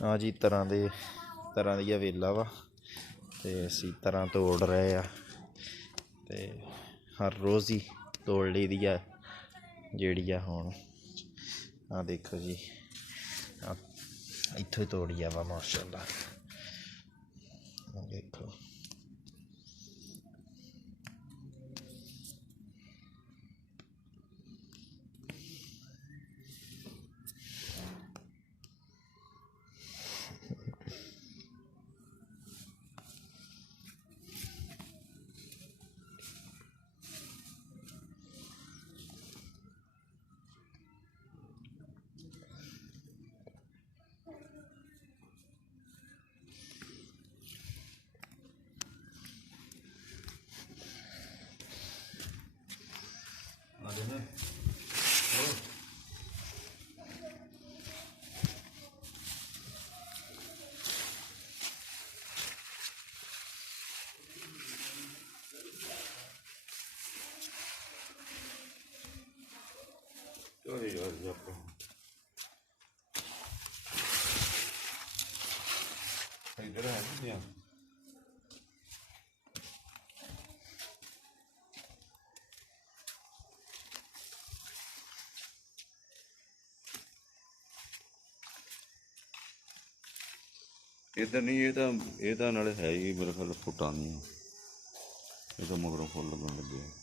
ਆ ਜੀ ਤਰ੍ਹਾਂ ਦੀਆਂ ਵੇਲਾਂ ਵਾ ਤੇ ਅਸੀਂ ਤਰ੍ਹਾਂ ਤੋੜ ਰਹੇ ਆ ਤੇ ਹਰ ਰੋਜ਼ ਹੀ ਤੋੜ ਲਈ ਦੀ ਆ ਜਿਹੜੀ ਆ। ਹੁਣ ਆ ਦੇਖੋ ਜੀ, ਇੱਥੋਂ ਹੀ ਤੋੜੀ ਆ ਵਾ ਮਾਸ਼ਾਅੱਲਾ। ਦੇਖੋ इधर है क्या? इधर नहीं, ये तो नाले है ही मेरे ख्याल फुटा नहीं, ये तो मगरों फुल लगन लगे।